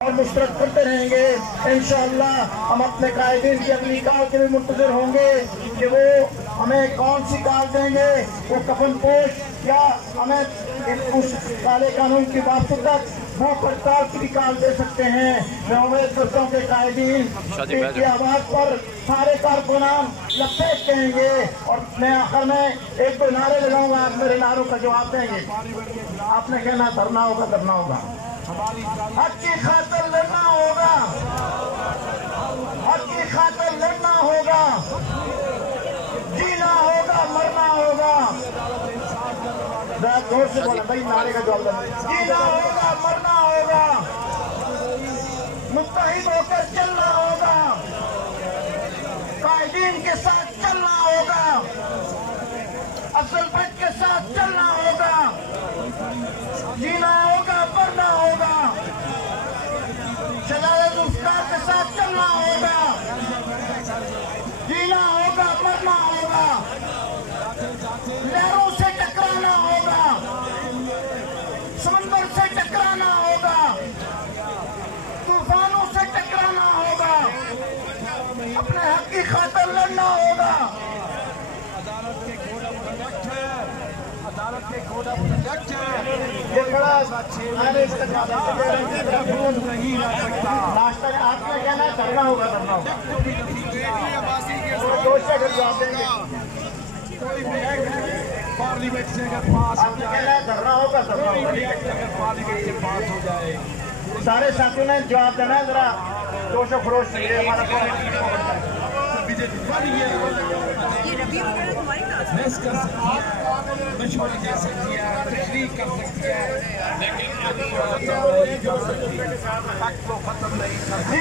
और मुस्तरद करते रहेंगे। इंशाअल्लाह हम अपने कायदीन की अगली कॉल के भी मुंतज़िर होंगे कि वो हमें कौन सी कॉल देंगे, वो कफन पोश या हमें उस काले कानून की वापसी तक वो हड़ताल की भी कॉल दे सकते हैं। मैं उम्मीद करता हूँ कि कायदीन की आवाज़ पर सारे कारकुनान लब्बैक कहेंगे और मैं आखिर में एक दो नारे लगाऊंगा, आप मेरे नारों का जवाब देंगे। आपने कहना धरना होगा, करना होगा, हक की खातिर लड़ना होगा, हक की खातिर लड़ना होगा, जीना होगा, मरना होगा। जोर से बोला भाई, नारे का जवाब देना। जीना होगा, मरना होगा, मुत्तहिद होकर चलना होगा, कायदीन के साथ चलना होगा, असल पद के साथ चलना होगा, जीना होगा, मरना होगा, शजाए जुल्फ़िकार के साथ चलना होगा, जीना होगा, मरना होगा, लहरों से टकराना होगा, समंदर से टकराना होगा, तूफानों से टकराना होगा, अपने हक की खातिर लड़ना होगा। अदालत के कोड ऑफ कंडक्ट ये बड़ा नाश्ता आपने कहना है करना होगा, करना होगा, पार्लियामेंट से अगर पास हो जाए, करना होगा, करना होगा, पार्लियामेंट से पास हो जाए। सारे साथियों ने जवाब देना है, जरा जोश और खरोश से हमारा कर सकती है, मशवरा दे सकती है, तशरीह कर सकती है, लेकिन अभी जो सकती है, हक को खत्म नहीं कर सकती।